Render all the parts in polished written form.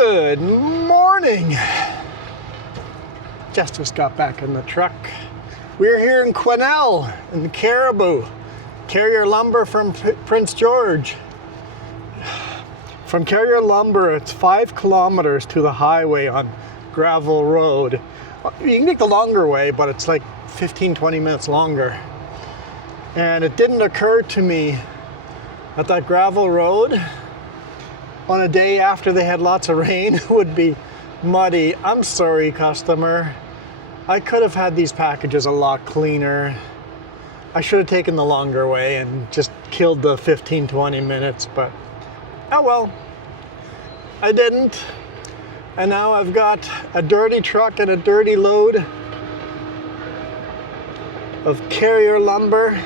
Good morning. Just got back in the truck. We're here in Quesnel in the Caribou. Carrier Lumber from Prince George. From Carrier Lumber, it's 5 kilometers to the highway on gravel road. You can take the longer way, but it's like 15-20 minutes longer. And it didn't occur to me that that gravel road on a day after they had lots of rain would be muddy. I'm sorry, customer. I could have had these packages a lot cleaner. I should have taken the longer way and just killed the 15-20 minutes, but oh well. I didn't. And now I've got a dirty truck and a dirty load of Carrier Lumber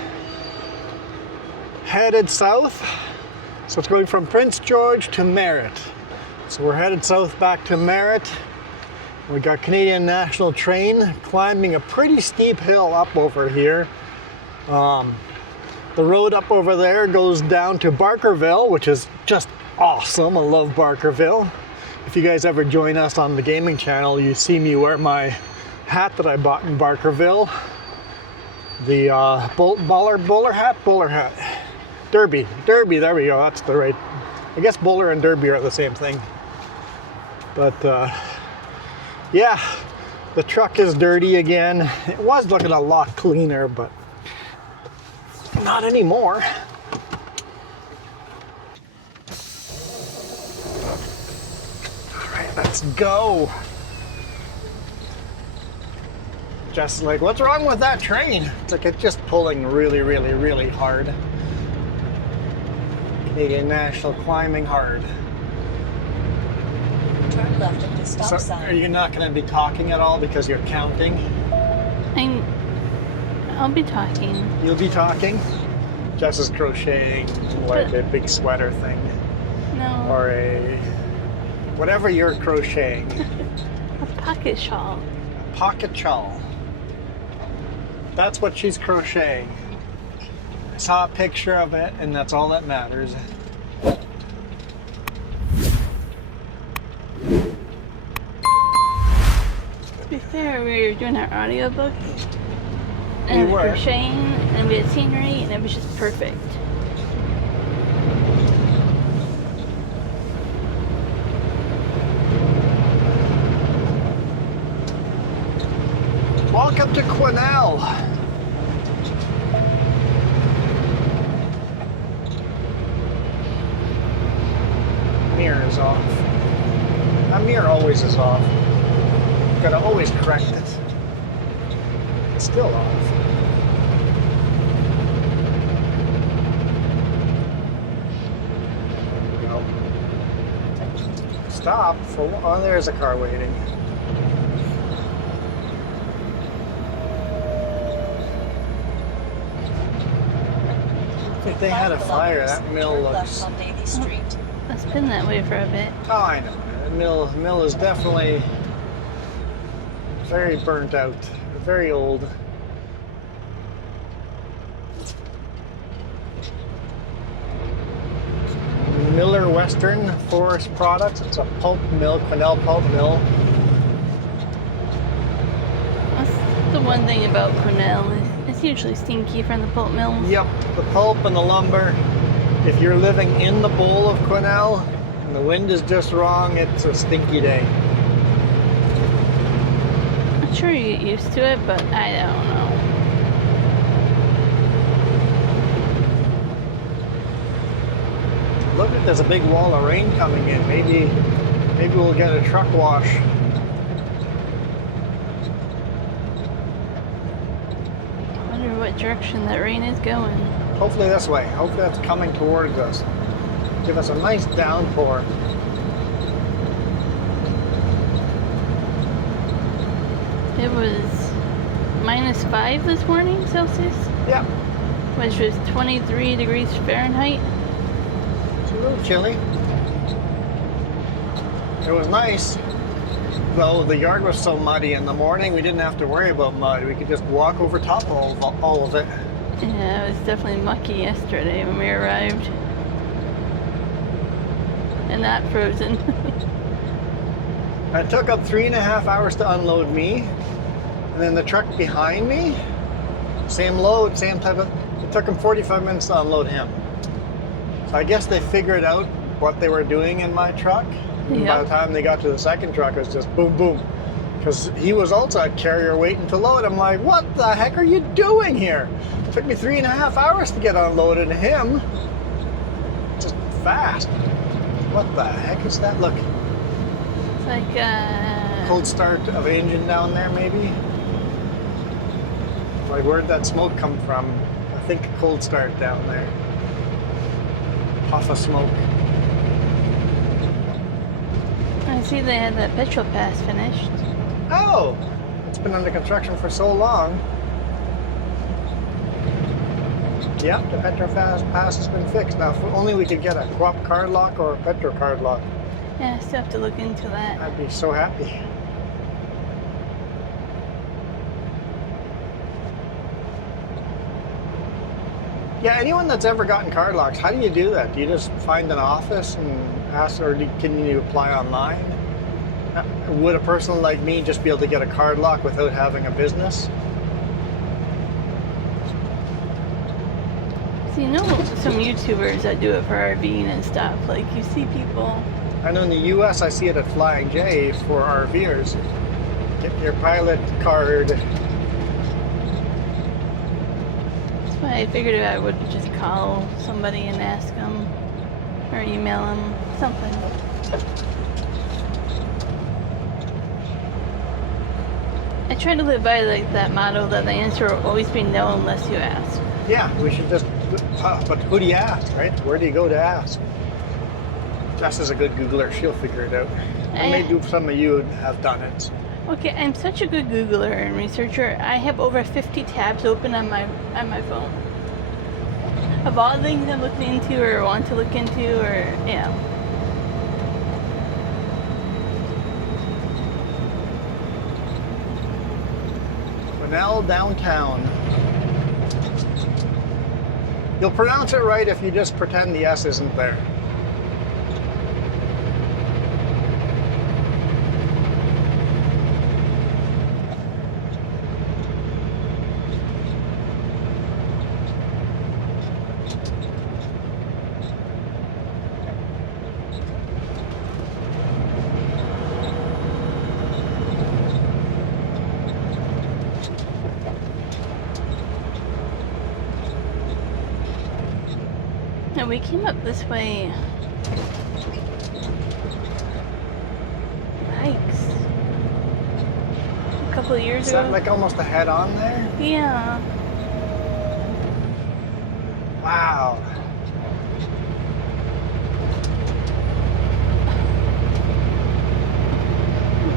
headed south. So it's going from Prince George to Merritt. So we're headed south back to Merritt. We got Canadian National Train climbing a pretty steep hill up over here. The road up over there goes down to Barkerville, which is just awesome. I love Barkerville. If you guys ever join us on the gaming channel, you see me wear my hat that I bought in Barkerville. The bowler hat. Derby, there we go, that's the right. I guess bowler and derby are the same thing. But yeah, the truck is dirty again. It was looking a lot cleaner, but not anymore. All right, let's go. Just like, what's wrong with that train? It's like it's just pulling really hard. Canadian National climbing hard. Turn left at the stop sign. Are you not going to be talking at all because you're counting? I'll be talking. You'll be talking? Jess is crocheting like a big sweater thing. No. Or a... whatever you're crocheting. A pocket shawl. A pocket shawl. That's what she's crocheting. I saw a picture of it, and that's all that matters. To be fair, we were doing our audiobook, and We were. crocheting, and we had scenery, and it was just perfect. Welcome to Quesnel. Mirror is off. That mirror always is off. Gotta always correct it. It's still off. There we go. Stop for oh, there's a car waiting. If they had a fire, that mill looks. On Davie Street. It's been that way for a bit. Oh, I know. The mill is definitely very burnt out, very old. Miller Western Forest Products. It's a pulp mill, Quesnel pulp mill. That's the one thing about Quesnel. It's usually stinky from the pulp mills. Yep, the pulp and the lumber. If you're living in the bowl of Quesnel and the wind is just wrong, it's a stinky day. I'm sure you get used to it, but I don't know. Look, there's a big wall of rain coming in. Maybe we'll get a truck wash. I wonder what direction that rain is going. Hopefully this way. Hopefully that's coming towards us. Give us a nice downpour. It was -5 this morning, Celsius, Yeah, which was 23 degrees Fahrenheit. it's a little chilly. It was nice. Though the yard was so muddy in the morning, we didn't have to worry about mud. We could just walk over top of all of it. Yeah, it was definitely mucky yesterday when we arrived. And not frozen. It took up 3.5 hours to unload me, and then the truck behind me, same load, same type of, it took them 45 minutes to unload him. So I guess they figured out what they were doing in my truck. And by the time they got to the second truck, it was just boom, boom. Because he was also a carrier waiting to load. I'm like, what the heck are you doing here? It took me 3.5 hours to get unloaded, and him, just fast. What the heck is that? Look. It's like Cold start of engine down there, maybe? Like, where'd that smoke come from? I think a cold start down there. Puff of smoke. I see they had that petrol pass finished. Oh! It's been under construction for so long. Yep, the petrol pass has been fixed. Now, if only we could get a co-op card lock or a petro card lock. Yeah, I still have to look into that. I'd be so happy. Yeah, anyone that's ever gotten card locks, how do you do that? Do you just find an office and ask, or can you apply online? Would a person like me just be able to get a card lock without having a business? So you know some YouTubers that do it for RVing and stuff. Like you see people. I know in the US I see it at Flying J for RVers. Get your pilot card. That's why I figured I would just call somebody and ask them, or email them, something. I try to live by like that motto that the answer will always be no unless you ask. Yeah, we should just, but who do you ask, right? Where do you go to ask? Jess is a good Googler, she'll figure it out. And maybe some of you have done it. Okay, I'm such a good Googler and researcher. I have over 50 tabs open on my phone. Of all things I'm looking into or want to look into, or yeah. Quesnel downtown. You'll pronounce it right if you just pretend the S isn't there. And we came up this way. Yikes. A couple of years Is ago. that like almost a head on there? Yeah. Wow.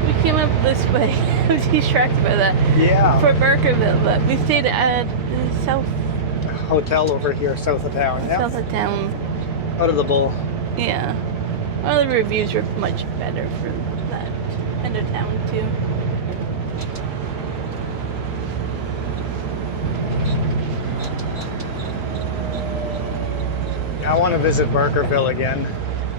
We came up this way. I was distracted by that. Yeah. For Barkerville, but we stayed at south Hotel over here south of town. Yeah. south of town. Out of the bowl. Yeah. All the reviews were much better for that end of town too. I want to visit Barkerville again.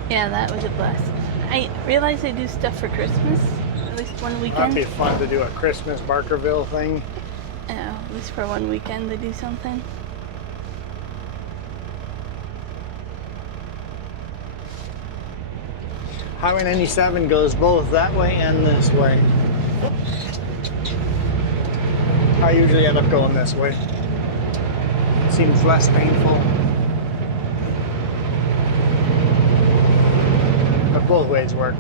Yeah, that was a blast. I realized they do stuff for Christmas, at least one That'd weekend. be fun to do a Christmas Barkerville thing. Yeah, at least for one weekend they do something. Highway 97 goes both that way and this way. I usually end up going this way. It seems less painful. But both ways work.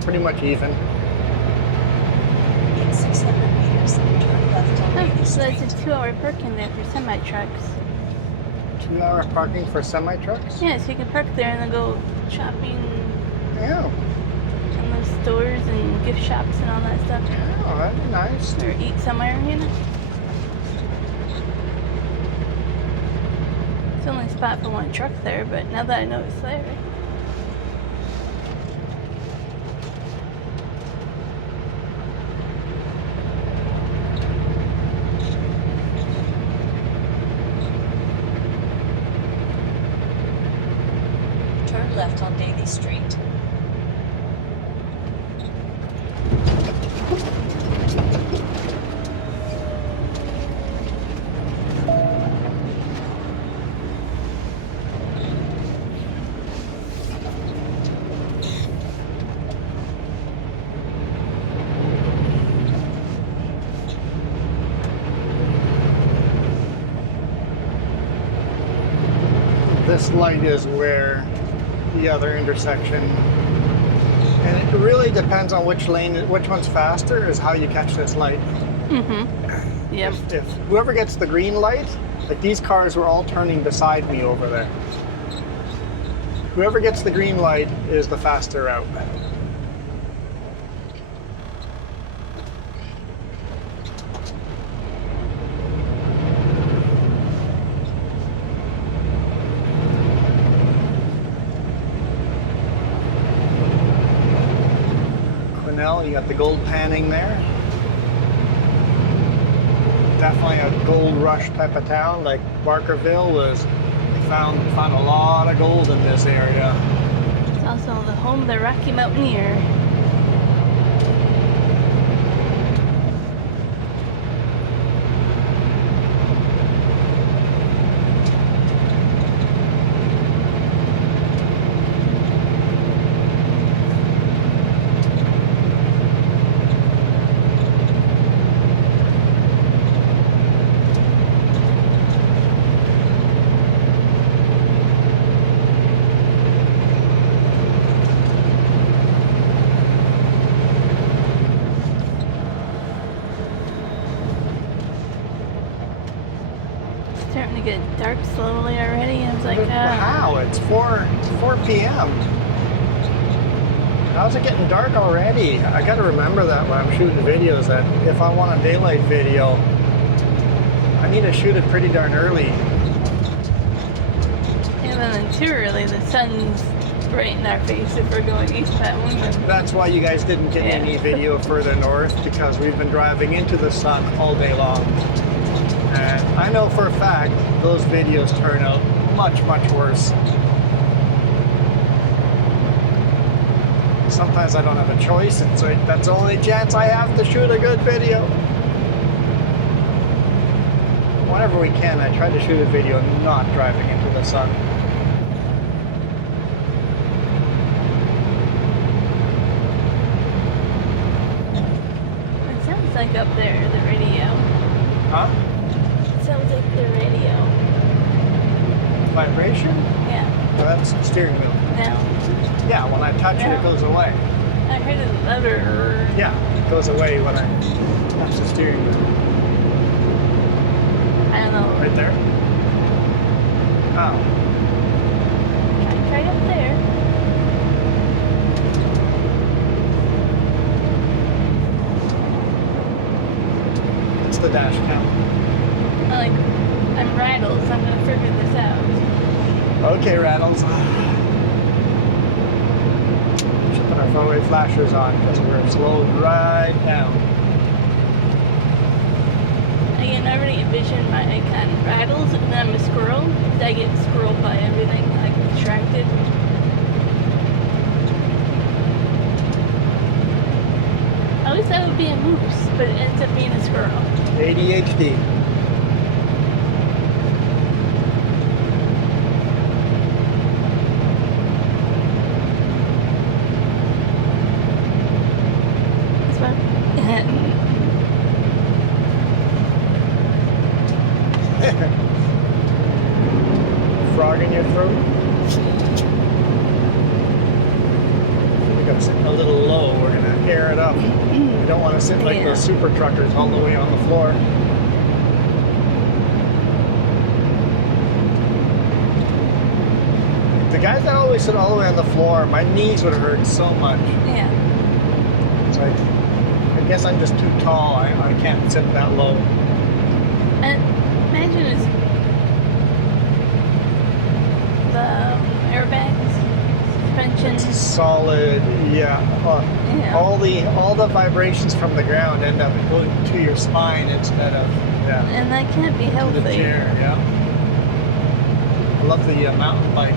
Pretty much even. In 600 meters, turn left on Oh, Main so Street. there's a 2-hour parking there for semi-trucks. 2-hour parking for semi-trucks? Yeah, so you can park there and then go shopping Yeah. in those stores and gift shops and all that stuff. Oh, that'd be nice. Or eat somewhere, you know? It's only a spot for one truck there, but now that I know it's there. Turn left on Davie Street. this light is where the other intersection, and it really depends on which lane, which one's faster is how you catch this light. Mm-hmm. Yep. If whoever gets the green light, like these cars were all turning beside me over there. Whoever gets the green light is the faster route. Quesnel, you got the gold panning there. Definitely a gold rush type of town. Like Barkerville was, they found a lot of gold in this area. It's also the home of the Rocky Mountaineer. Starting to get dark slowly already. I was like, Wow, it's 4 p.m. How's it getting dark already? I gotta remember that when I'm shooting videos, that if I want a daylight video, I need to shoot it pretty darn early. And then too early, the sun's right in our face if we're going eastbound. That's why you guys didn't get any video further north, because we've been driving into the sun all day long. And I know for a fact those videos turn out much, much worse. Sometimes I don't have a choice, and so that's the only chance I have to shoot a good video. Whenever we can, I try to shoot a video not driving into the sun. It sounds like up there, the radio. Huh? Sounds like the radio. Vibration? Yeah. Well, that's the steering wheel. Now. Yeah, when I touch it, it goes away. I heard it louder. Yeah, it goes away when I touch the steering wheel. I don't know. Right there? Oh. Try up there. It's the dash cam. I'm rattled, so I'm gonna figure this out. Okay, Rattles. Should put our four-way flashers on because we're slowed right down. I can already envision my icon rattles, and then I'm a squirrel. I get squirreled by everything, like distracted. I always thought it would be a moose, but it ends up being a squirrel. ADHD. This one. Frog in your throat? We gotta sit a little low. We're gonna air it up. We don't want to sit like those super truckers all the way on the floor. The guys that always sit all the way on the floor, my knees would hurt so much. Yeah. It's like, I guess I'm just too tall. I can't sit that low. And imagine it's the airbags, suspension. It's solid, yeah. Yeah. All the vibrations from the ground end up going to your spine instead of And that can't be to healthy. the chair. Yeah. I love the mountain bike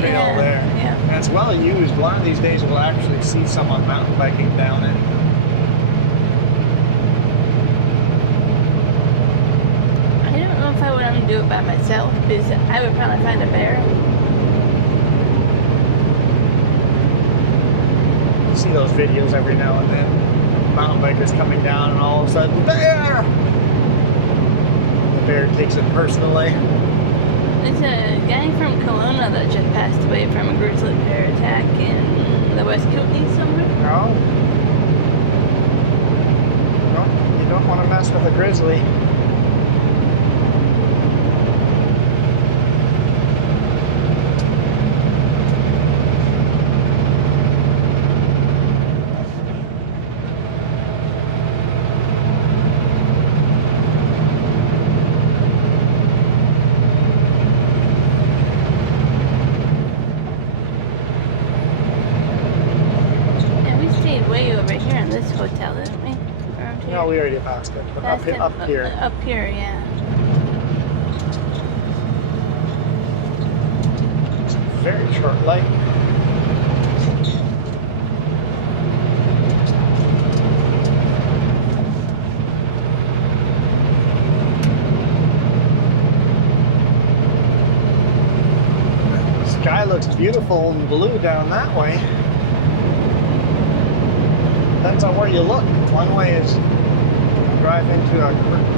trail there. Yeah. And it's well used. One of these days we'll actually see someone mountain biking down it. I don't know if I would want to do it by myself because I would probably find a bear. You see those videos every now and then. Mountain bikers coming down and all of a sudden, bear! The bear takes it personally. There's a guy from Kelowna that just passed away from a grizzly bear attack in the West Kootenay somewhere. No. No, you don't want to mess with a grizzly. Way over here in this hotel, didn't we? Around here? No, we already passed it. But Passed it up here. Up here, yeah. It's a very short light. The sky looks beautiful and blue down that way. Depends on where you look. One way is drive into a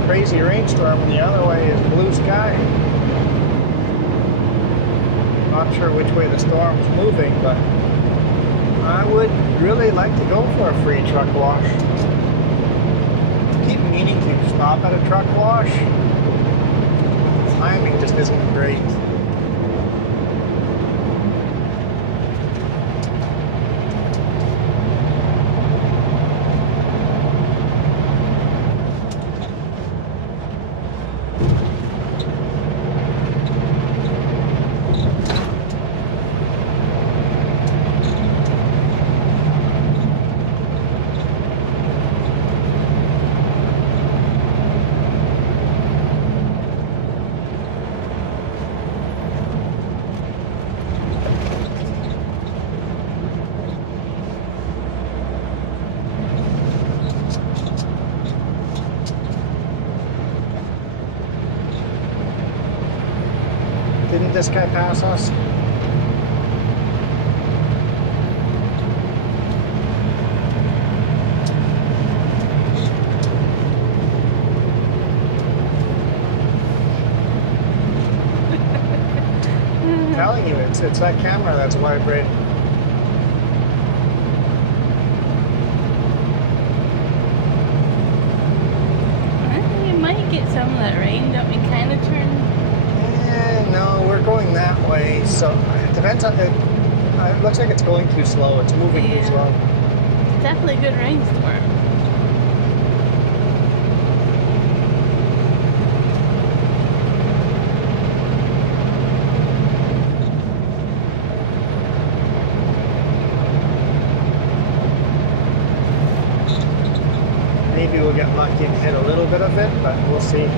crazy rainstorm, and the other way is blue sky. Not sure which way the storm's moving, but I would really like to go for a free truck wash. Keep meaning to stop at a truck wash. Timing just isn't great. Didn't this guy pass us? I'm telling you, it's that camera that's vibrating. You might get some of that rain. Don't we kind of turn? No, we're going that way, so it depends on it. It looks like it's going too slow. It's moving too slow. It's definitely a good rainstorm. Maybe we'll get lucky and hit a little bit of it, but we'll see.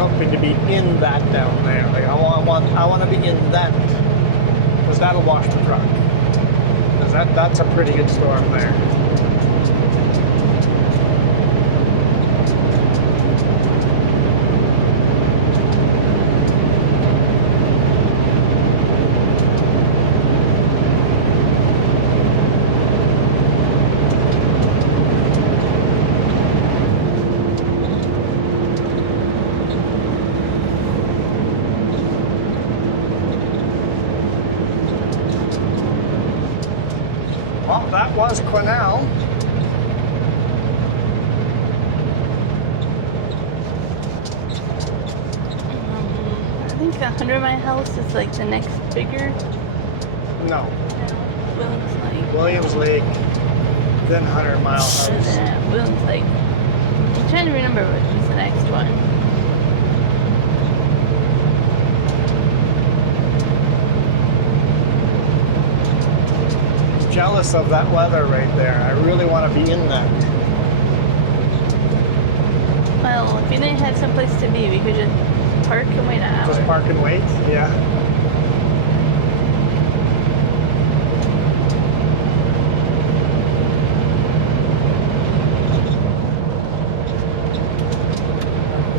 Hoping to be in that down there. Like I want to be in that, because that'll wash the truck. Because that's a pretty good storm there. Well, that was Quesnel. I think 100 Mile House is like the next bigger. No. Williams Lake. Williams Lake, then 100 Mile House. Williams Lake. I'm trying to remember what was the next one. Jealous of that weather right there. I really want to be in that. Well, if you didn't have someplace to be, we could just park and wait an hour. Just park and wait? Yeah.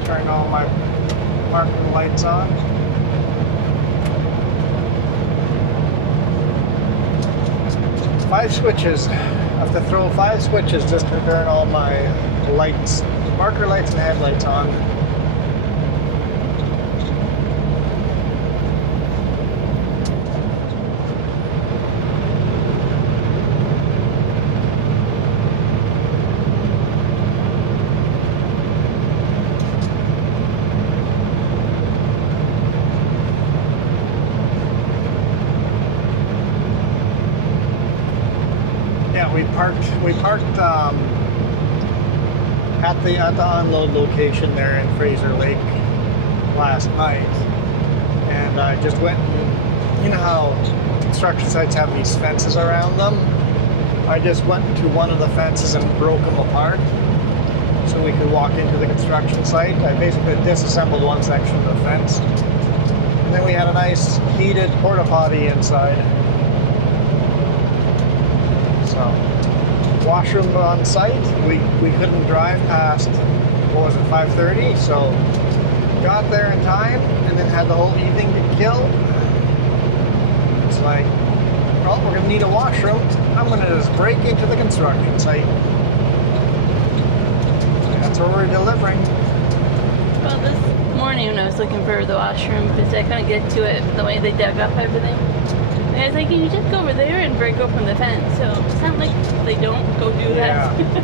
Turn all my marking lights on. Five switches. I have to throw 5 switches just to turn all my lights, marker lights and headlights on. Yeah, we parked at the unload location there in Fraser Lake last night, and I just went and, you know how construction sites have these fences around them? I just went to one of the fences and broke them apart so we could walk into the construction site. I basically disassembled one section of the fence, and then we had a nice heated porta potty inside. So washroom on site. We couldn't drive past, what was it, 5:30, so got there in time and then had the whole evening to kill. It's like, well, we're gonna need a washroom. I'm gonna just break into the construction site. That's where we're delivering. Well, this morning when I was looking for the washroom, because I couldn't get to it the way they dug up everything, I was like, you just go over there and break open the fence. So it's not like they don't go do that. Yeah.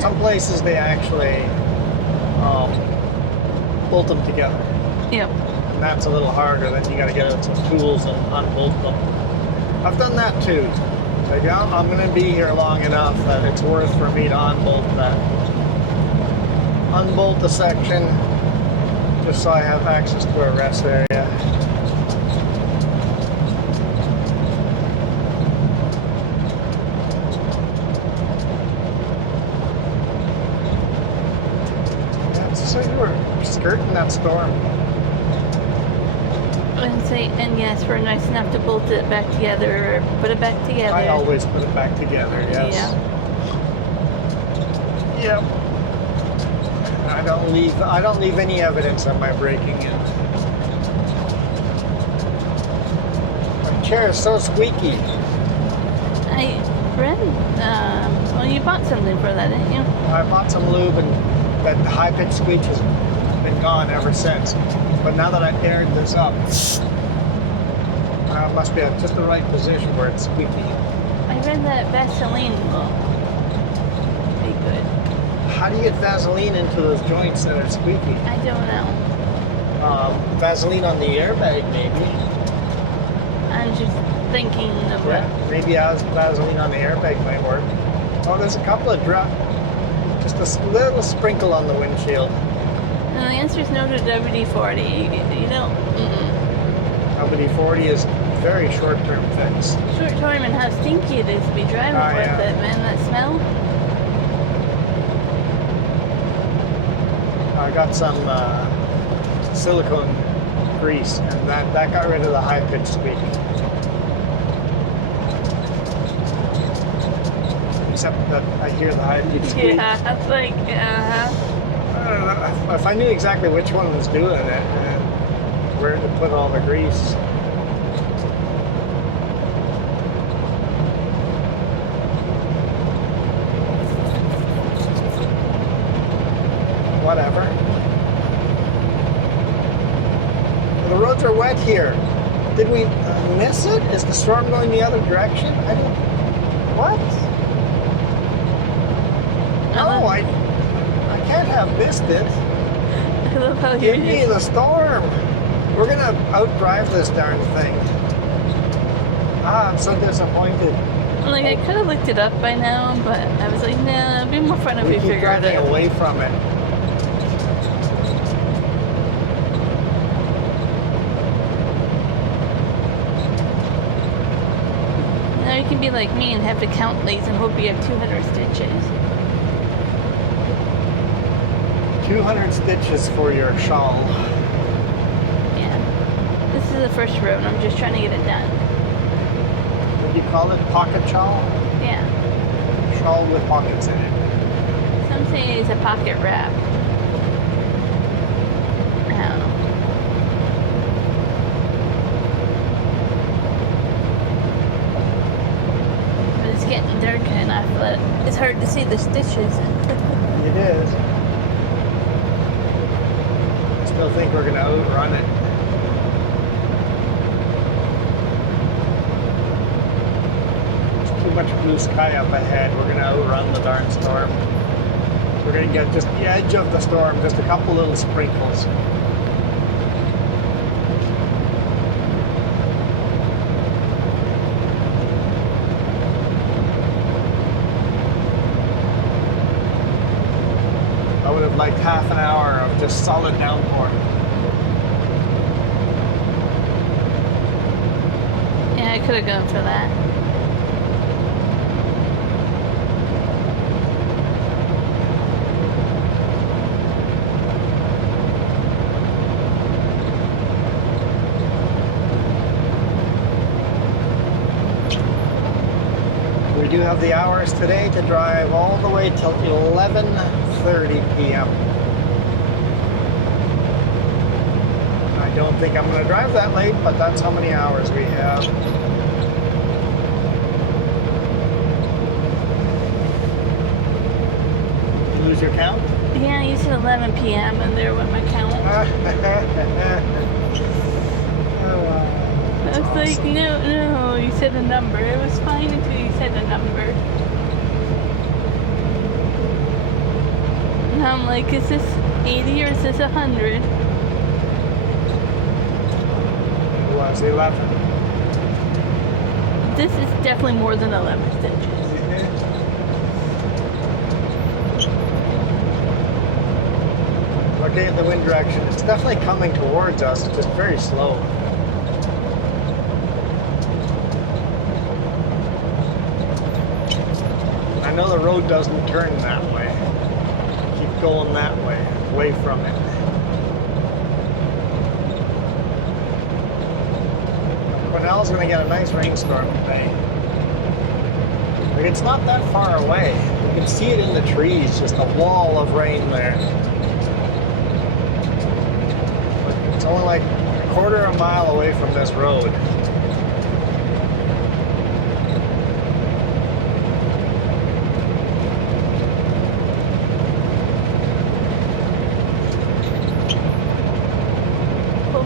Some places they actually bolt them together. Yep. And that's a little harder. Then you got to get out some tools and unbolt them. I've done that too. Like, I'm going to be here long enough that it's worth for me to unbolt the section, just so I have access to a rest area. Yeah, so you were skirting that storm. And yes, we're nice enough to bolt it back together or put it back together. I always put it back together, yes. Yeah. Yep. I don't leave any evidence of my breaking in. My chair is so squeaky. I read, well, you bought something for that, didn't you? I bought some lube and that high-pitched squeak has been gone ever since. But now that I've aired this up, it must be at just the right position where it's squeaky. I read that Vaseline will be good. How do you get Vaseline into those joints that are squeaky? I don't know. Vaseline on the airbag, maybe. I'm just thinking of what. Yeah, maybe Vaseline on the airbag might work. Oh, there's a couple of just a little sprinkle on the windshield. And the answer is no to WD-40. You don't. WD-40 is very short-term fix. Short-term and how stinky it is to be driving with yeah. it, man. That smell. I got some silicone grease, and that got rid of the high-pitched squeak. Except that I hear the high-pitched squeak. Yeah, that's like, I don't know. If I knew exactly which one was doing it and where to put all the grease. Whatever. The roads are wet here. Did we miss it? Is the storm going the other direction? I don't. What? No, I can't have missed it. I love how Give you me the storm. We're gonna outdrive this darn thing. I'm so disappointed. like, I could have looked it up by now, but I was like, nah, it'd be more fun if we keep figured it driving out. away from it. Now you can be like me and have to count these and hope you have 200 stitches. 200 stitches for your shawl. Yeah. This is the first row and I'm just trying to get it done. What do you call it? Pocket shawl? Yeah. Shawl with pockets in it. Some say it's a pocket wrap. hard to see the stitches. It is. I still think we're going to outrun it. There's too much blue sky up ahead. We're going to outrun the darn storm. We're going to get just the edge of the storm, just a couple little sprinkles. I would have liked half an hour of just solid downpour. Yeah, I could have gone for that. We do have the hours today to drive all the way till 11:30 p.m. I don't think I'm going to drive that late, but that's how many hours we have. Did you lose your count? Yeah, you said 11 p.m. and there went my count. I was like, no, you said a number. It was fine until you said a number. And I'm like, is this 80 or is this 100? It was 11. This is definitely more than 11 stitches. Looking at the wind direction, it's definitely coming towards us. It's just very slow. I know the road doesn't turn that way. Keep going that way, away from it. Quesnel's going to get a nice rainstorm today. Like, it's not that far away. You can see it in the trees, just a wall of rain there. It's only like a quarter of a mile away from this road.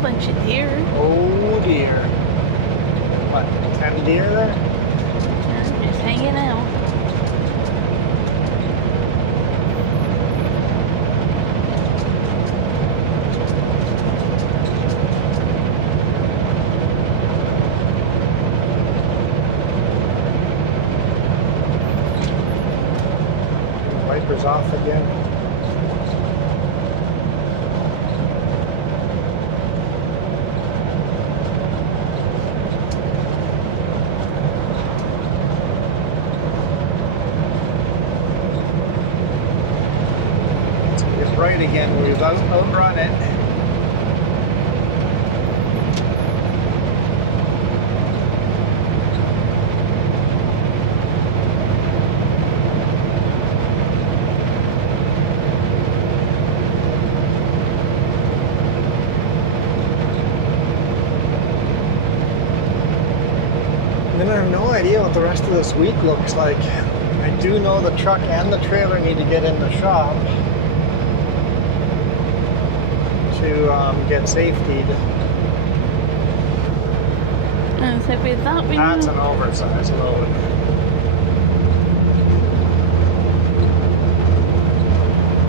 Bunch of deer. Oh dear. What, 10 deer there? I'm just hanging out. Wipers off again. Right again, we've outrun it. And then I have no idea what the rest of this week looks like. I do know the truck and the trailer need to get in the shop to get safetied. And so we thought we That's knew. an oversized load.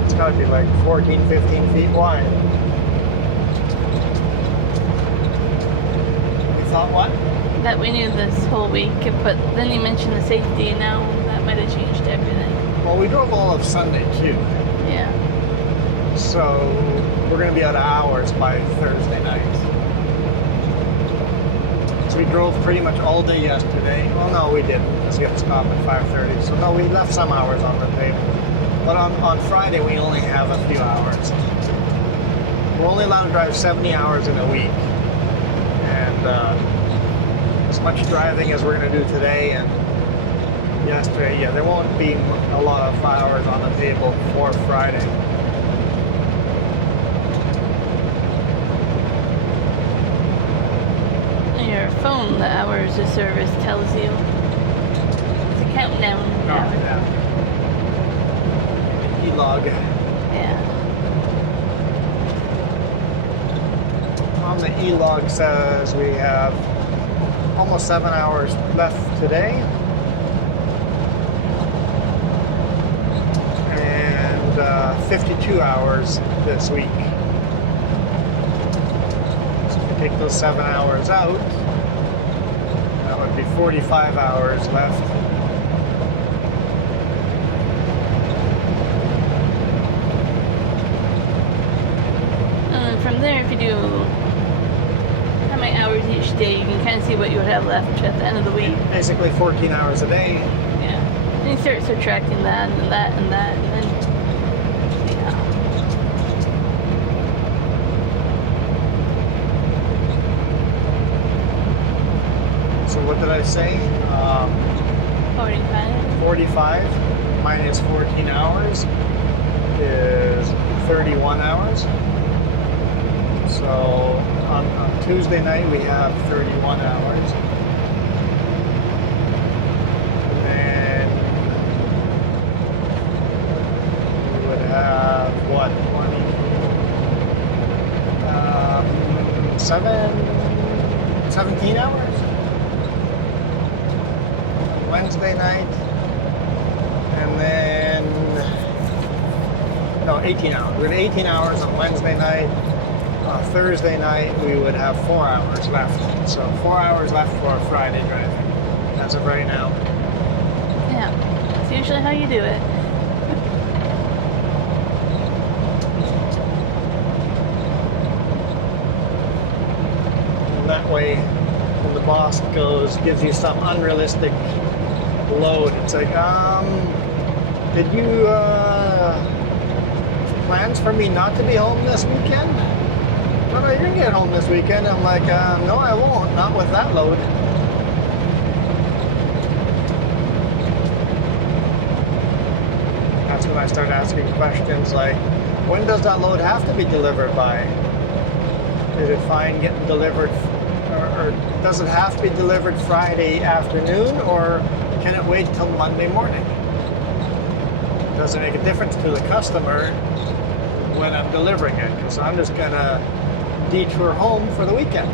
It's got to be like 14, 15 feet wide. You thought what? That we knew this whole week, but then you mentioned the safety, and now that might have changed everything. Well, we drove all of Sunday too. Yeah. So we're going to be out of hours by Thursday night. So we drove pretty much all day yesterday. Well, no, we didn't, because we had to stop at 5:30. So no, we left some hours on the table. But on Friday, we only have a few hours. We're only allowed to drive 70 hours in a week. And as much driving as we're going to do today and yesterday, yeah, there won't be a lot of hours on the table for Friday. Your phone, the hours of service tells you. It's a countdown. Oh, yeah. E-log. Yeah. On the E-log says we have almost 7 hours left today. And 52 hours this week. So if you take those 7 hours out, that would be 45 hours left. And from there, if you do how many hours each day, you can kind of see what you would have left at the end of the week. Basically 14 hours a day. Yeah. And you start subtracting that and that and that, and then, yeah. So what did I say? 45. 45 minus 14 hours is 31 hours. So on Tuesday night we have 31 hours. And then we would have what, 17 hours? Wednesday night, and then, no, 18 hours. We had 18 hours on Wednesday night. Thursday night, we would have 4 hours left. So 4 hours left for Friday driving, as of right now. Yeah. That's usually how you do it. And that way, when the boss gives you some unrealistic load, it's like, did you, plans for me not to be home this weekend? No, you're gonna get home this weekend. I'm like, no, I won't, not with that load. That's when I start asking questions like, when does that load have to be delivered by? Is it fine getting delivered, or does it have to be delivered Friday afternoon, or can it wait till Monday morning? Does it make a difference to the customer when I'm delivering it? Because I'm just gonna detour home for the weekend.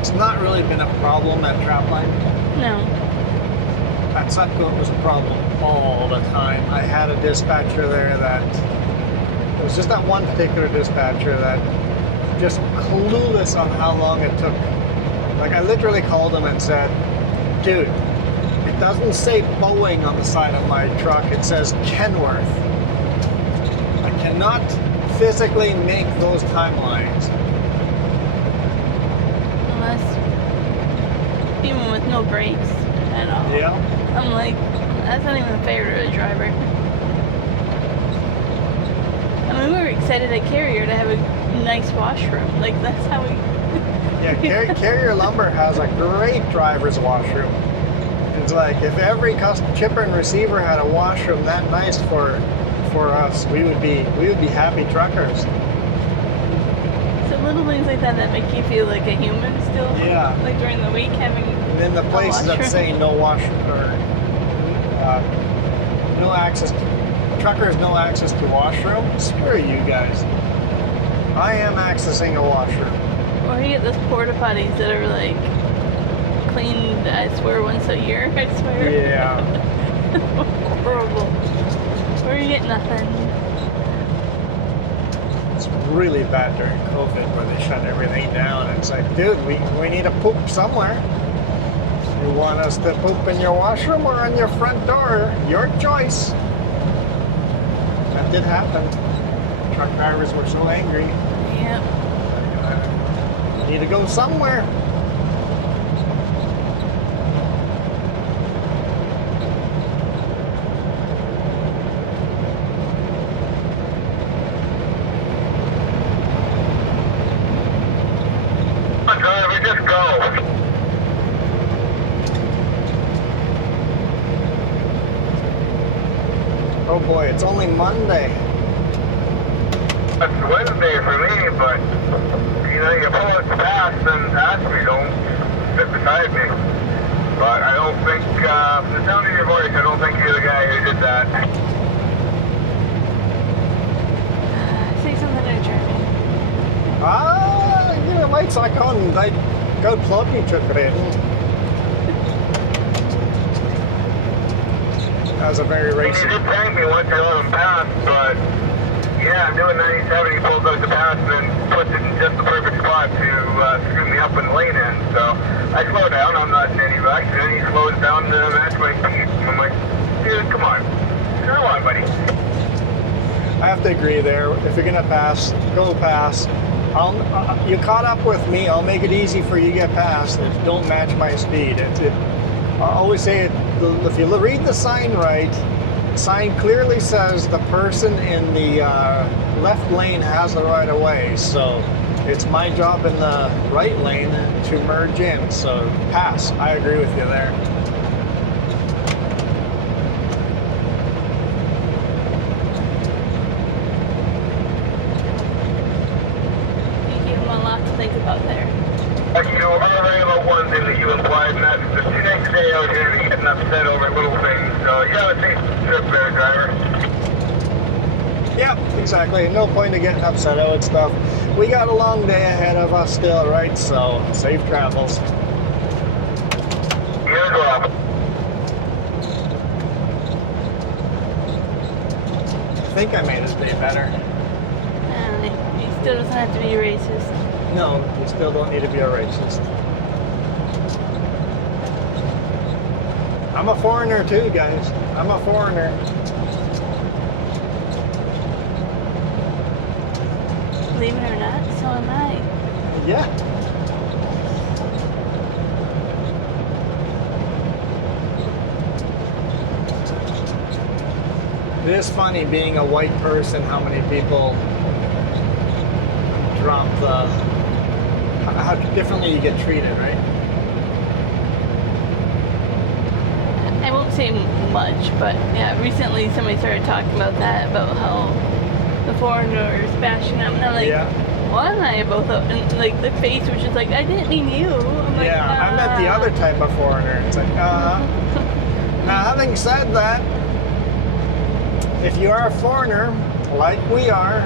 It's not really been a problem at Trapline. No. At Sutco, it was a problem all the time. I had a dispatcher there that, it was just that one particular dispatcher that just clueless on how long it took. Like, I literally called him and said, dude, it doesn't say Boeing on the side of my truck, it says Kenworth. I cannot physically make those timelines. Unless, even with no brakes at all. Yeah. I'm like, that's not even fair to a driver. I mean, we were excited at Carrier to have a nice washroom. Like, that's how we... Yeah, Carrier Lumber has a great driver's washroom. It's like, if every chipper and receiver had a washroom that nice for us, we would be happy truckers. So little things like that make you feel like a human still. Yeah. Like during the week having. And then the places that say no washroom, or no access, truckers no access to washroom. Screw you guys. I am accessing a washroom. Or you get those porta potties that are like cleaned, I swear, once a year. I swear. Yeah. Horrible. Or you get nothing. It's really bad during COVID where they shut everything down. It's like, dude, we need to poop somewhere. You want us to poop in your washroom or on your front door? Your choice. That did happen. Truck drivers were so angry. Yep. Need to go somewhere. Driver, just go. Oh boy, it's only Monday. That's Wednesday for me, but you know, you pull out the pass and ask me, don't sit beside me. But I don't think, from the sound of your voice, I don't think you're the guy who did that. Say something to Jeremy. Det var ikke så kan de godt plot i chocolate. That was a very He racist. did thank me once I let him pass, but yeah, I'm doing 97. He pulls out the pass and then puts it in just the perfect spot to screw me up in the lane end. So I slow down. I'm not in any rush. And then he slows down to match my speed. I'm like, dude, come on. Come on, buddy. I have to agree there. If you're gonna pass, go pass. You caught up with me. I'll make it easy for you to get past. Don't match my speed. I always say if you read the sign right, the sign clearly says the person in the left lane has the right of way. So it's my job in the right lane to merge in. So pass. I agree with you there. Think about there. You are right about one thing that you implied, and that's the two next day out here to be getting upset over little things. So you have a safe trip there, driver. Yep, exactly. No point in getting upset about stuff. We got a long day ahead of us still, right? So safe travels. You as well. I think I made his day better. He still doesn't have to be racist. No, you still don't need to be a racist. I'm a foreigner too, guys. I'm a foreigner. Believe it or not, so am I. Yeah. It is funny being a white person, how many people drop how differently you get treated, right? I won't say much, but yeah, recently somebody started talking about that, about how the foreigners bashing them, and I'm like, Yeah. Juan and I both, and like the face was just like, I didn't mean you. I'm like, Yeah, I meant the other type of foreigner. It's like, Now, having said that, if you are a foreigner, like we are,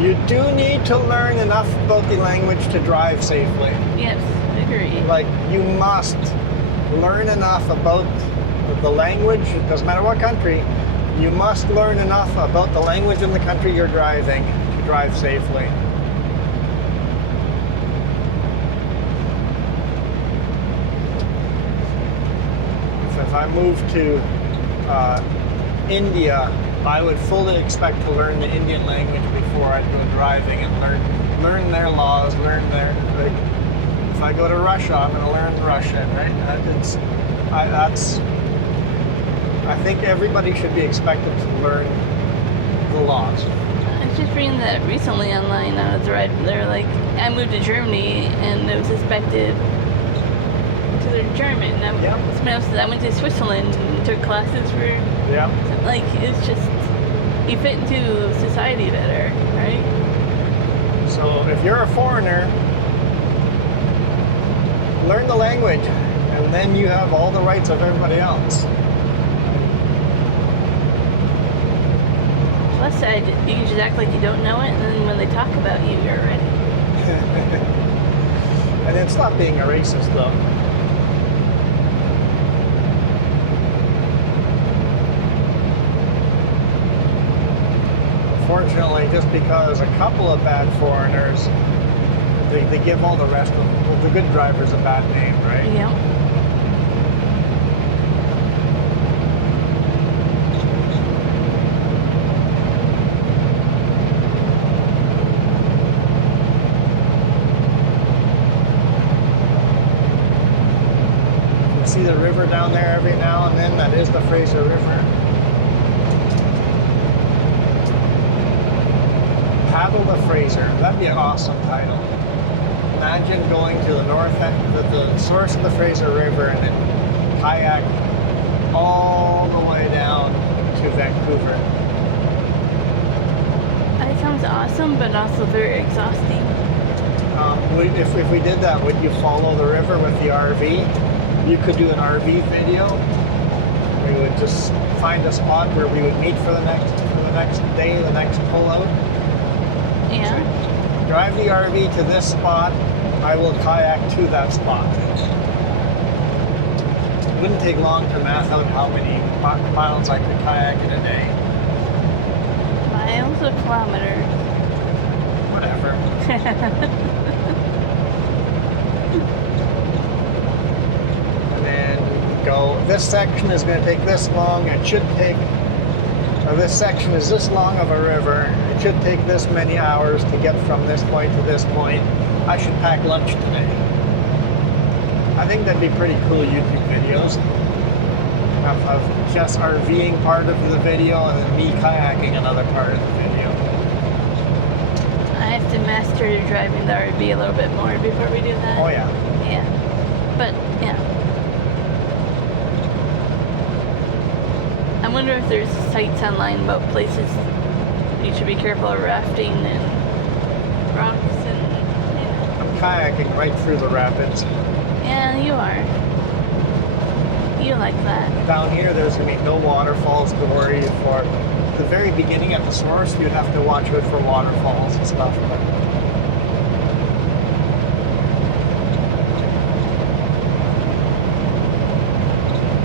you do need to learn enough about the language to drive safely. Yes, agree. Like, you must learn enough about the language, it doesn't matter what country, you must learn enough about the language in the country you're driving to drive safely. If I moved to India, I would fully expect to learn the Indian language before I'd go driving and learn their laws, learn their, like, if I go to Russia, I'm going to learn Russian, right? I think everybody should be expected to learn the laws. I was just reading that recently online. They're like, I moved to Germany and it was suspected to learn German. Yeah. Somebody else said, I went to Switzerland and took classes for, Yeah. like, it's just, you fit into society better, right? So if you're a foreigner, learn the language, and then you have all the rights of everybody else. Plus side, you can just act like you don't know it, and then when they talk about you, you're ready. And then stop being a racist, though. Unfortunately, just because a couple of bad foreigners, they give all the rest of the good drivers a bad name, right? Yeah. You see the river down there every now and then? That is the Fraser River. Paddle the Fraser. That'd be an awesome title. Imagine going to the north end, the source of the Fraser River, and then kayak all the way down to Vancouver. That sounds sounds awesome, but also very exhausting. If we did that, would you follow the river with the RV? You could do an RV video. We would just find a spot where we would meet for the next day, the next pullout. Yeah. So drive the RV to this spot. I will kayak to that spot. It wouldn't take long to math out how many miles I could kayak in a day. Miles or kilometers? Whatever. And then go, this section is going to take this long. It should take, or this section is this long of a river. It should take this many hours to get from this point to this point. I should pack lunch today. I think that'd be pretty cool YouTube videos. Of just RVing part of the video and then me kayaking another part of the video. I have to master driving the RV a little bit more before we do that. Oh yeah. Yeah. But, yeah. I wonder if there's sites online about places you should be careful of rafting and rocks and, I'm kayaking right through the rapids. Yeah, you are. You like that. Down here, there's going to be no waterfalls to worry for. At the very beginning at the source, you'd have to watch out for waterfalls and stuff. But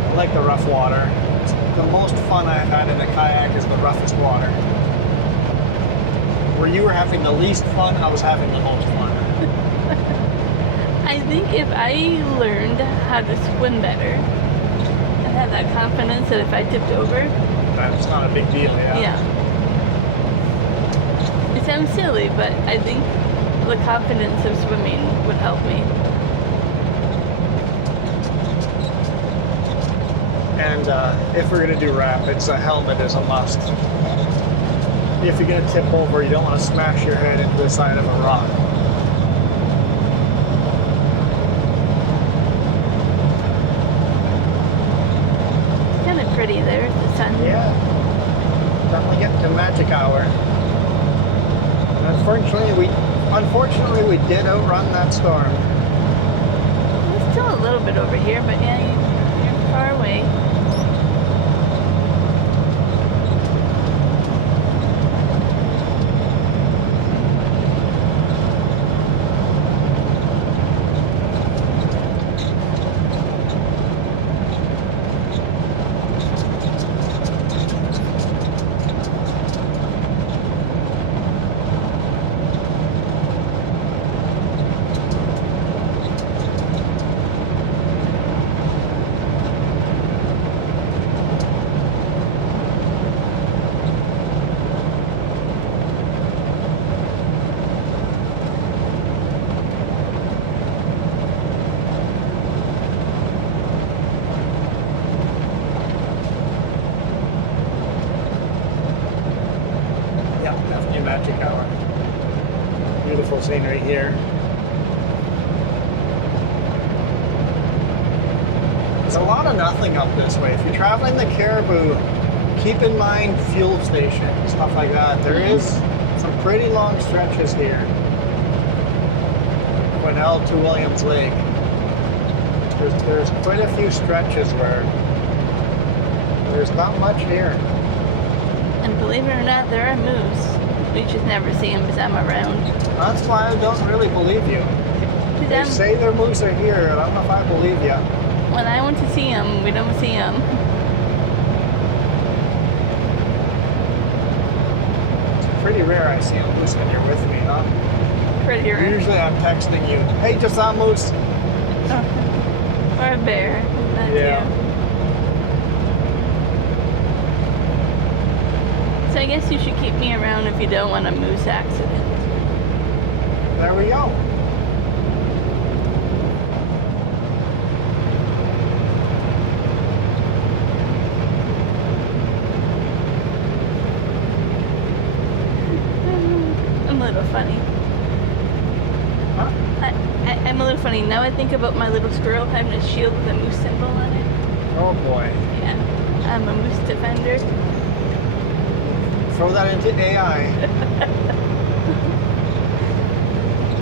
I like the rough water. It's the most fun I've had in a kayak is the roughest water. Where you were having the least fun, I was having the most fun. I think if I learned how to swim better and had that confidence that if I tipped over, That's not a big deal, yeah. It sounds silly, but I think the confidence of swimming would help me. And if we're going to do rapids, a helmet is a must. If you're going to tip over, you don't want to smash your head into the side of a rock. It's kind of pretty there, the sun. Yeah. Definitely getting to magic hour. And unfortunately, we did outrun that storm. There's still a little bit over here, but yeah, you're far away. Magic hour. Beautiful scenery here. There's a lot of nothing up this way. If you're traveling the Caribou, keep in mind fuel stations, stuff like that. There is some pretty long stretches here. Quesnel to Williams Lake. There's quite a few stretches where there's not much here. And believe it or not, there are moose. We just never see them because I'm around. That's why I don't really believe you. They say their moose are here, and I don't know if I believe you. When I want to see them, we don't see them. It's pretty rare I see a moose when you're with me, huh? Pretty rare. Usually I'm texting you, hey, just saw a moose. Or a bear. That Yeah. too. So I guess you should keep me around if you don't want a moose accident. There we go. I'm a little funny. Huh? I'm a little funny. Now I think about my little squirrel having a shield with a moose symbol on it. Oh boy. Yeah. I'm a moose defender. Throw that into AI.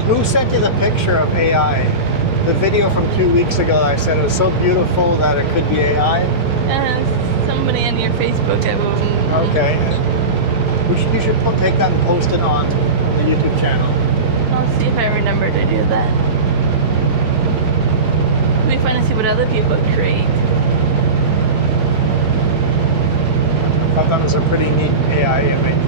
Who sent you the picture of AI? The video from 2 weeks ago, I said it was so beautiful that it could be AI. Somebody on your Facebook, I will. Okay. You should take that and post it on the YouTube channel. I'll see if I remember to do that. It'll be fun to see what other people create. I thought that was a pretty neat AI image.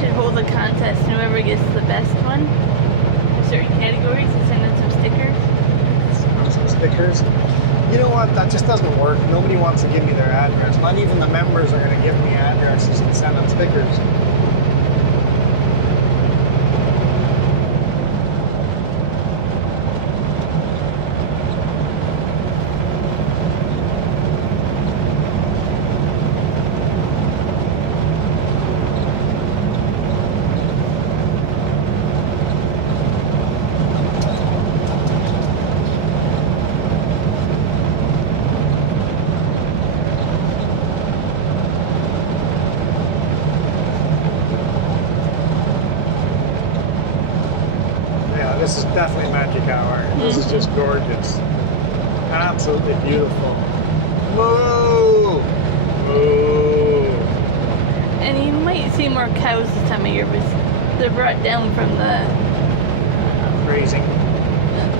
Should hold a contest, and whoever gets the best one in certain categories and send in some stickers. Some stickers. You know what? That just doesn't work. Nobody wants to give me their address. Not even the members are going to give me addresses and send them stickers. This is definitely magic hour. This is just gorgeous. Absolutely beautiful. Moo! Moo! And you might see more cows this time of year, but they're brought down from the Grazing.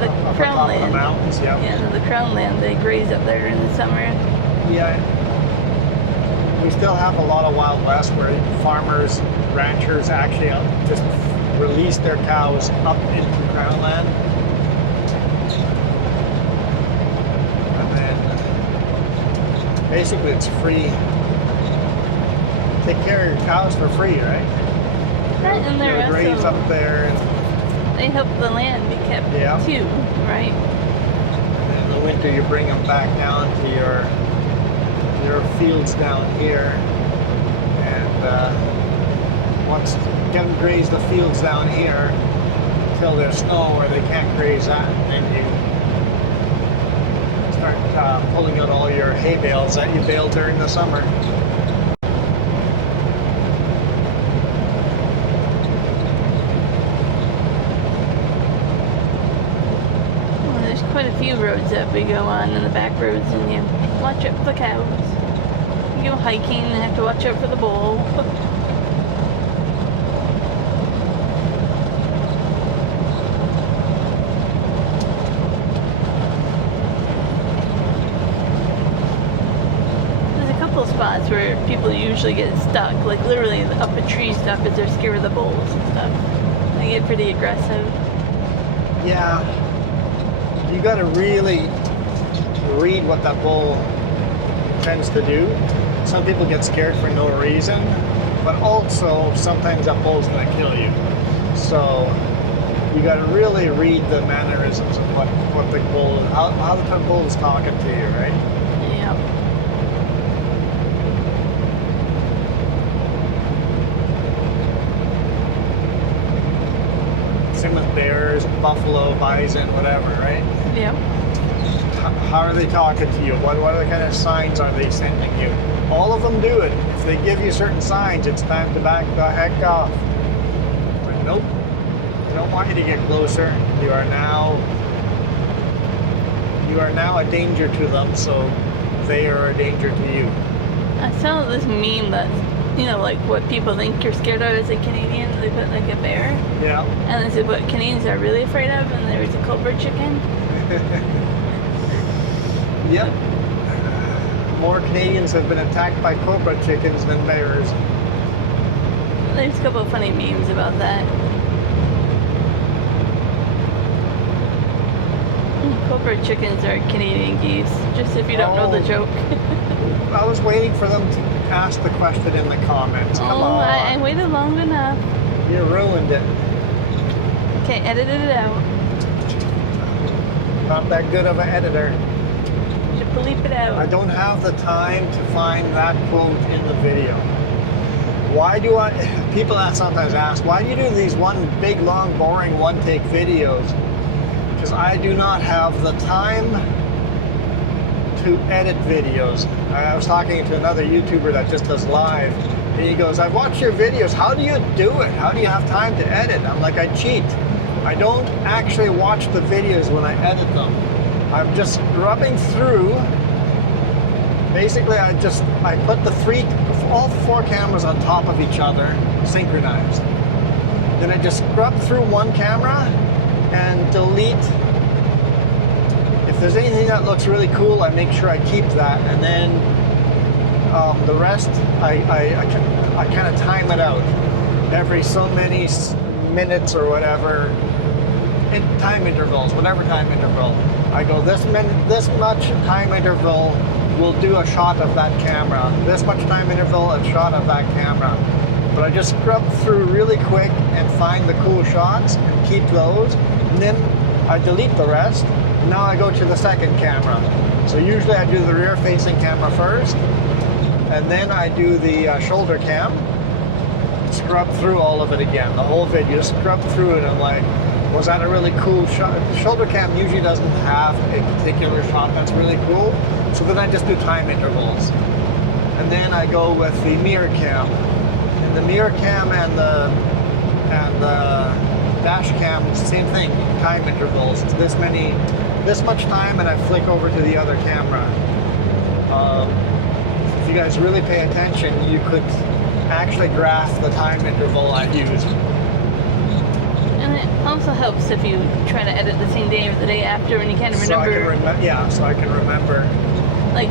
the Up crown on top of the land. mountains, yeah. Yeah, the crown land. They graze up there in the summer. Yeah. We still have a lot of Wild West where farmers, ranchers actually just release their cows up into crown land. And then basically it's free. Take care of your cows for free, right? Right, and they're They graze also, up there, and they help the land be kept Yeah. too, right? in the winter you bring them back down to your fields down here, and once get them graze the fields down here until there's snow where they can't graze that, and then you start pulling out all your hay bales that you bale during the summer. Well, there's quite a few roads that we go on in the back roads, and you watch out for the cows. You go hiking and have to watch out for the bull. There's a couple spots where people usually get stuck, like literally up a tree stuck because they're scared of the bulls and stuff. They get pretty aggressive. Yeah, you got to really read what that bull tends to do. Some people get scared for no reason, but also sometimes that bull's going to kill you. So you got to really read the mannerisms of what the bull, how the bull is talking to you, right? Yeah. Same with bears, buffalo, bison, whatever, right? Yeah. How are they talking to you? What other kind of signs are they sending you? All of them do it. If they give you certain signs, it's time to back the heck off. But nope, they don't want you to get closer. You are now a danger to them, so they are a danger to you. I saw this meme that's, you know, like what people think you're scared of as a Canadian. They put like a bear, Yeah. and they said what Canadians are really afraid of, and there was a cobra chicken. Yep. More Canadians have been attacked by cobra chickens than bears. There's a couple of funny memes about that. Cobra chickens are Canadian geese, just if you don't know the joke. I was waiting for them to ask the question in the comments. Come Oh, on. I waited long enough. You ruined it. Okay, edited it out. Not that good of an editor. Should bleep it out. I don't have the time to find that quote in the video. People sometimes ask, why do you do these one big, long, boring, one-take videos? Because I do not have the time to edit videos. I was talking to another YouTuber that just does live, and he goes, "I've watched your videos. How do you do it? How do you have time to edit?" I'm like, "I cheat. I don't actually watch the videos when I edit them. I'm just scrubbing through. Basically, I put all four cameras on top of each other, synchronized. Then I just scrub through one camera and delete. If there's anything that looks really cool, I make sure I keep that, and then the rest, I kind of time it out every so many minutes or whatever, in time intervals, whatever time interval. I go this much time interval, we'll do a shot of that camera. This much time interval, a shot of that camera. But I just scrub through really quick and find the cool shots and keep those. And then I delete the rest. And now I go to the second camera. So usually I do the rear-facing camera first, and then I do the shoulder cam. Scrub through all of it again, the whole video. Scrub through it. I'm like, was that a really cool shot? The shoulder cam usually doesn't have a particular shot that's really cool. So then I just do time intervals. And then I go with the mirror cam. And the mirror cam and the dash cam, same thing, time intervals. It's this much time, and I flick over to the other camera. If you guys really pay attention, you could actually graph the time interval I use. And it also helps if you try to edit the same day or the day after, and you kind of remember. So I can remember. Like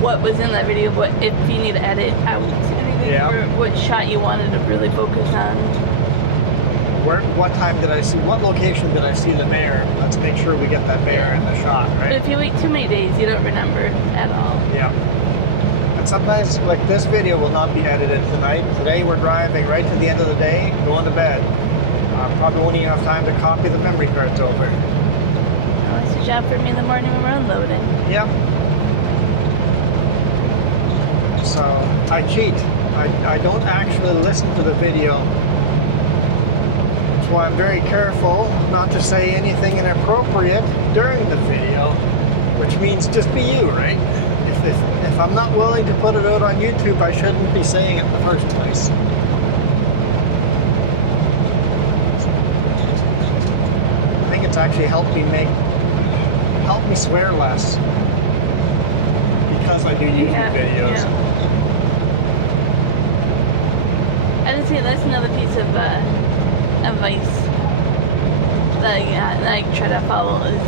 what was in that video, what if you need to edit out anything, or what shot you wanted to really focus on. What time did I see? What location did I see the bear? Let's make sure we get that bear in the shot, right? But if you wait too many days, you don't remember at all. Yeah. And sometimes, like this video will not be edited tonight. Today we're driving right to the end of the day, going to bed. Probably won't even have time to copy the memory cards over. Well, it's a job for me in the morning when we're unloading. Yep. So I cheat. I don't actually listen to the video. That's why I'm very careful not to say anything inappropriate during the video, which means just be you, right? If I'm not willing to put it out on YouTube, I shouldn't be saying it in the first place. I think it's actually helped me swear less because I do YouTube videos. Yeah. I would say that's another piece of advice that I try to follow is,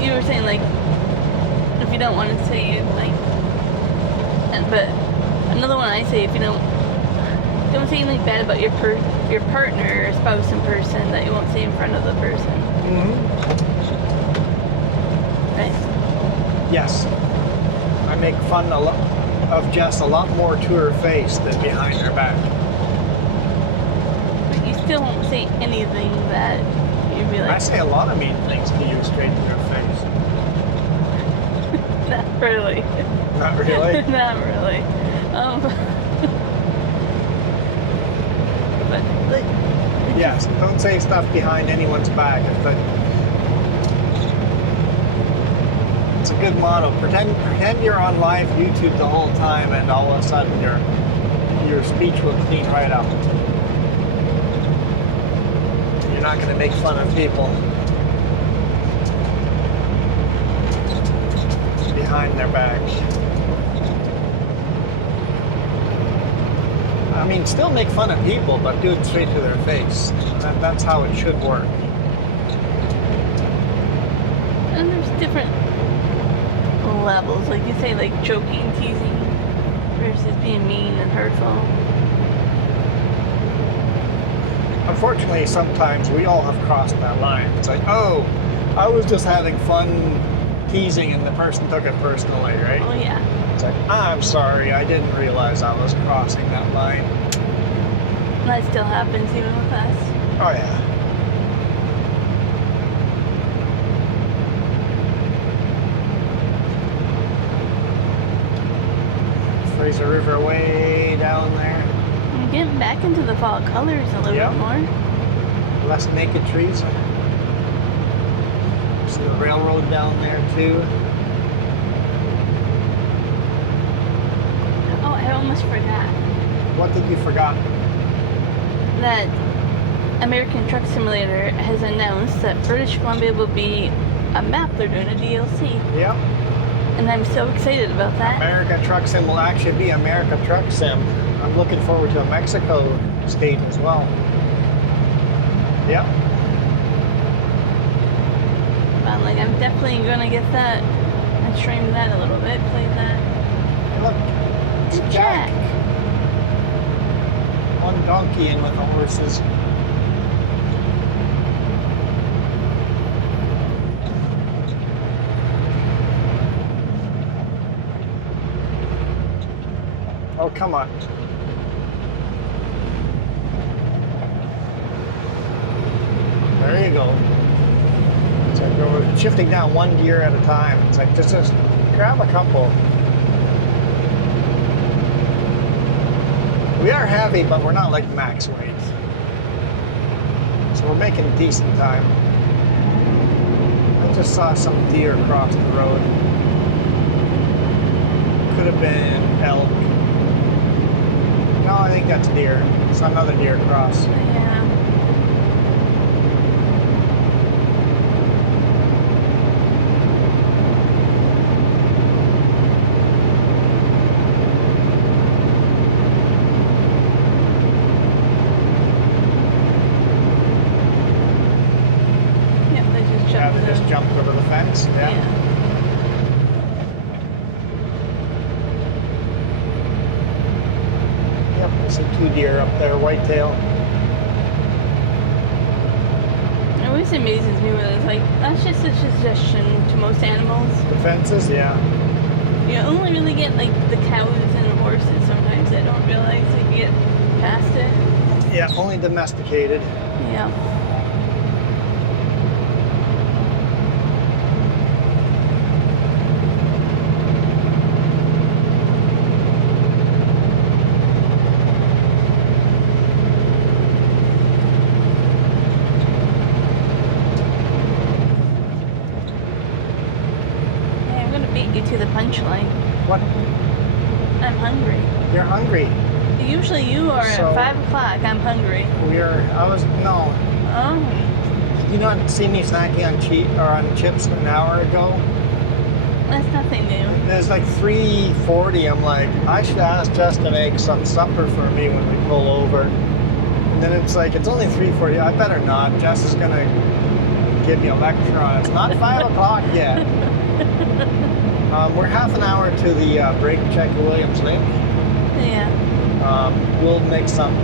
you were saying, like, if you don't want to say it, like, but another one I say, if you don't say anything bad about your partner or spouse in person that you won't say in front of the person. Mm-hmm. Right? Yes. I make fun of Jess a lot more to her face than behind her back. But you still won't say anything that you'd be like... I say a lot of mean things to you straight to your face. Not really. Not really? Not really. But like, Yes, don't say stuff behind anyone's back. It's a good motto. Pretend you're on live YouTube the whole time, and all of a sudden your speech will clean right up. You're not going to make fun of people behind their back. I mean, still make fun of people, but do it straight to their face. That's how it should work. and there's different levels, like you say, like joking, teasing, versus being mean and hurtful. Unfortunately, sometimes we all have crossed that line. It's like, oh, I was just having fun teasing and the person took it personally, right? Oh yeah. It's like, I'm sorry, I didn't realize I was crossing that line. That still happens even with us. Oh yeah. Fraser River way down there. I'm getting back into the fall colors a little bit more. Less naked trees. See the railroad down there too. I almost forgot What did you forgot? that American Truck Simulator has announced that British Columbia will be a map they're doing a DLC. Yep. And I'm so excited about that. America Truck Sim will actually be America Truck Sim. I'm looking forward to a Mexico state as well. Yep. But like, I'm definitely gonna get that and stream that a little bit, play that. Look, it's And Jack. One donkey in with the horses. Oh, come on. There you go. It's like we're shifting down one gear at a time. It's like just grab a couple. We are heavy, but we're not like max weight. So we're making decent time. I just saw some deer cross the road. Could have been elk. No, I think that's deer. It's another deer cross. Yeah. Yep, they just Yeah, jumped they just jumped over the fence. Yeah. Yeah. Yep, there's some 2 deer up there, whitetail. It always amazes me when it's like, that's just a suggestion to most animals. The fences, yeah. You only really get like the cows and the horses sometimes. I don't realize they can get past it. Yeah, only domesticated. Yeah. Hey, I'm gonna beat you to the punchline. What? I'm hungry. You're hungry. Usually you are So- at 5 o'clock. I'm hungry. No. Oh. Did you not see me snacking on chips an hour ago? That's nothing new. It was like 3:40. I'm like, I should ask Jess to make some supper for me when we pull over. And then it's like, it's only 3:40. I better not. Jess is gonna give me a lecture on it. It's not 5 o'clock yet. We're half an hour to the brake check at Williams Lake. Yeah. We'll make some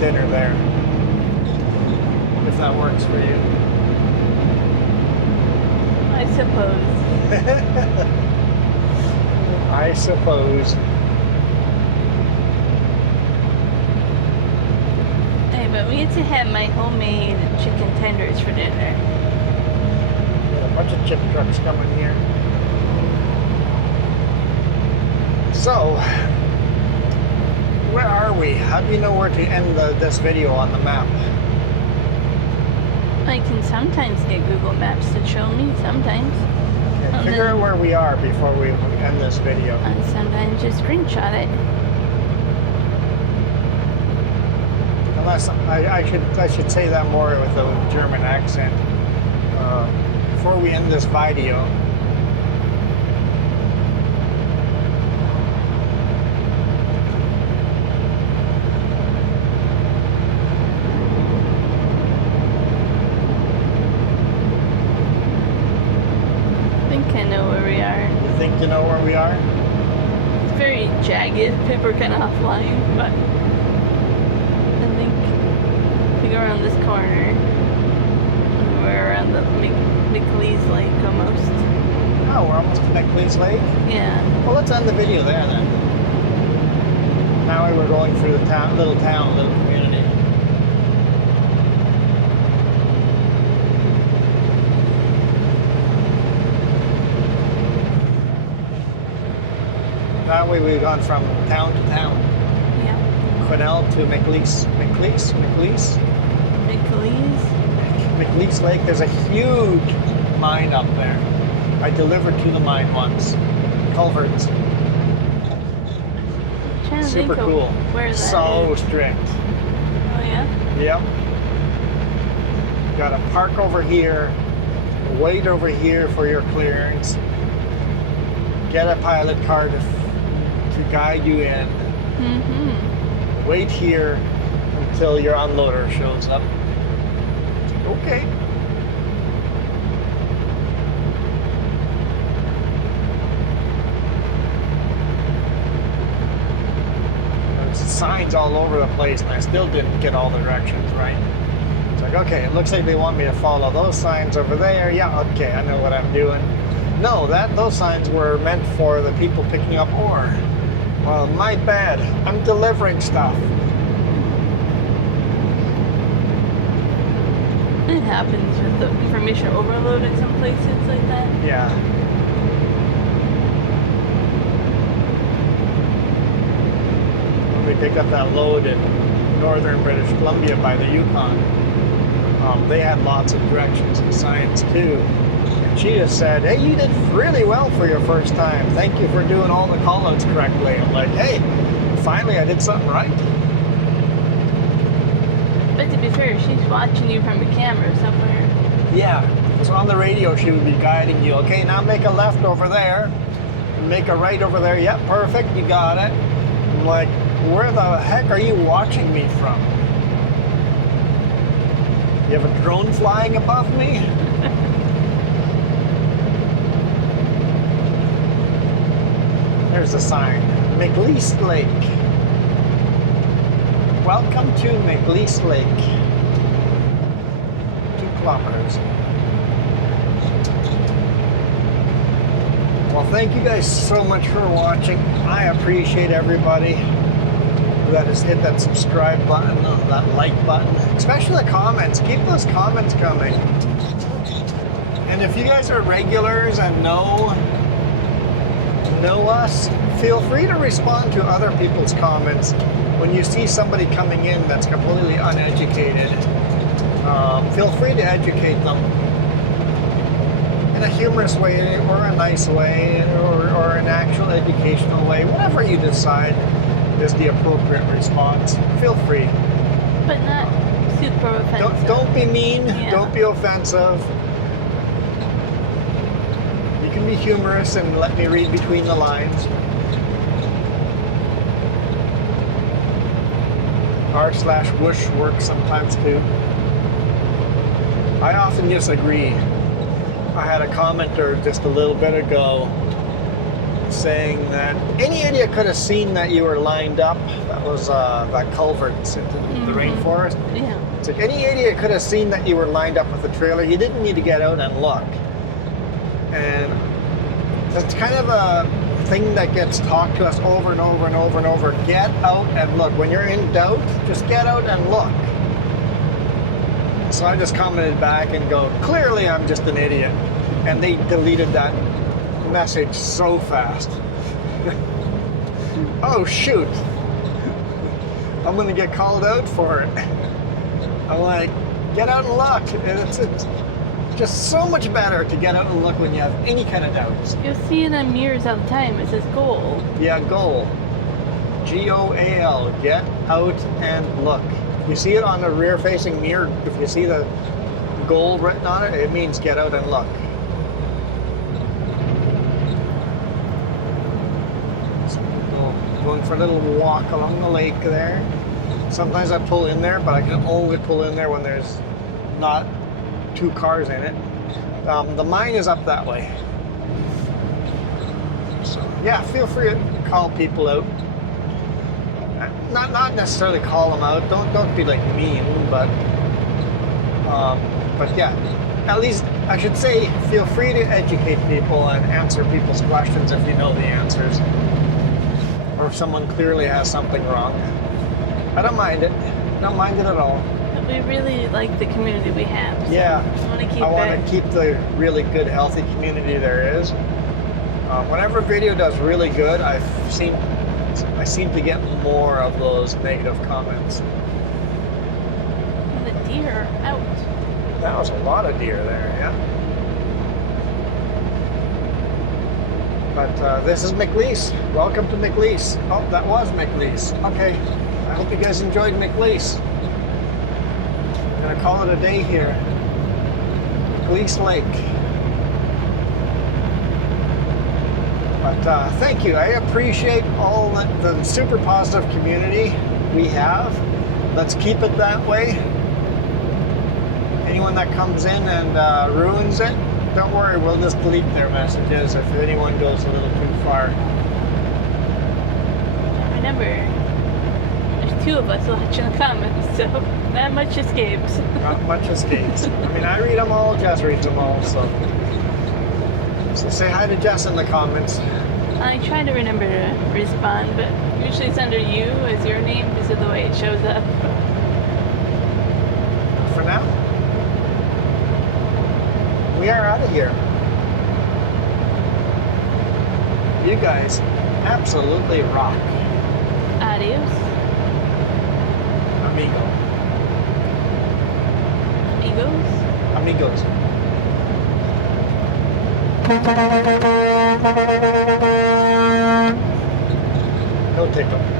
dinner there, if that works for you. I suppose. I suppose. Hey, but we get to have my homemade chicken tenders for dinner. Got a bunch of chip trucks coming here. So, where are we? How do you know where to end this video on the map? I can sometimes get Google Maps to show me, sometimes. Okay, figure out where we are before we end this video. And sometimes just screenshot it. Unless I should say that more with a German accent. Before we end this video, I think I know where we are. you think you know where we are? It's very jagged. People are kind of offline, but I think if we go around this corner, we're around the McLeese Lake almost. Oh, we're almost to McLeese Lake? Yeah. Well, let's end the video there then. Now we're going through the little community. That way we've gone from town to town. Yeah. Quesnel to McLeese. McLeese Lake. There's a huge mine up there. I delivered to the mine once. culverts. Trying to Super think cool. of where that So is. strict. Oh yeah. Yep. Got to park over here, wait over here for your clearance, get a pilot car to guide you in, Mm-hmm. wait here until your unloader shows up. Okay. There's signs all over the place, and I still didn't get all the directions right. It's like, okay, it looks like they want me to follow those signs over there. Yeah, okay, I know what I'm doing. No, those signs were meant for the people picking up ore. Well, my bad. I'm delivering stuff. It happens with the information overload at some places like that. Yeah. When we picked up that load in northern British Columbia by the Yukon, they had lots of directions and signs too. And she just said, hey, you did really well for your first time. Thank you for doing all the callouts correctly. I'm like, hey, finally I did something right. But to be fair, she's watching you from a camera somewhere. Yeah. So on the radio, she would be guiding you. Okay, now make a left over there. Make a right over there. Yep, perfect. You got it. I'm like, where the heck are you watching me from? You have a drone flying above me? There's a sign. McLeese Lake. Welcome to McLeese Lake. 2 kilometers. Well, thank you guys so much for watching. I appreciate everybody that has hit that subscribe button, that like button, especially the comments. Keep those comments coming. And if you guys are regulars and know us, feel free to respond to other people's comments. When you see somebody coming in that's completely uneducated, feel free to educate them in a humorous way or a nice way or an actual educational way. Whatever you decide is the appropriate response. Feel free. But not super offensive. Don't be mean. Yeah. Don't be offensive. You can be humorous and let me read between the lines. r/whoosh works sometimes too. I often disagree. I had a commenter just a little bit ago saying that any idiot could have seen that you were lined up. That was that culvert into the rainforest. Yeah. It's like any idiot could have seen that you were lined up with the trailer. You didn't need to get out and look. And that's kind of a thing that gets talked to us over and over and over and over. Get out and look. When you're in doubt, just get out and look. So I just commented back and go, clearly I'm just an idiot. And they deleted that message so fast. Oh shoot. I'm gonna get called out for it. I'm like, get out and look. It's just so much better to get out and look when you have any kind of doubts. You'll see it on mirrors all the time. It says goal. Yeah, goal. G-O-A-L. Get out and look. If you see it on the rear-facing mirror, if you see the goal written on it, it means get out and look. So going for a little walk along the lake there. Sometimes I pull in there, but I can only pull in there when there's not 2 cars in it. The mine is up that way. So yeah, feel free to call people out. Not necessarily call them out. Don't be like mean, but yeah, at least I should say feel free to educate people and answer people's questions if you know the answers, or if someone clearly has something wrong. I don't mind it. Don't mind it at all. But we really like the community we have. So Yeah, I want to keep the really good, healthy community there is. Whenever a video does really good, I seem to get more of those negative comments. And the deer are out. That was a lot of deer there, yeah. But this is McLeese. Welcome to McLeese. Oh, that was McLeese. Okay. I hope you guys enjoyed McLeese. I'm gonna call it a day here. McLeese Lake. But thank you. I appreciate all the super positive community we have. Let's keep it that way. Anyone that comes in and ruins it, don't worry, we'll just delete their messages if anyone goes a little too far. Remember, there's 2 of us watching the comments, so not much escapes. Not much escapes. I mean, I read them all, Jess reads them all, so say hi to Jess in the comments. I try to remember to respond, but usually it's under you as your name because of the way it shows up. For now, we are out of here. You guys absolutely rock. Adios, Amigo. amigos. Amigos. No tickle.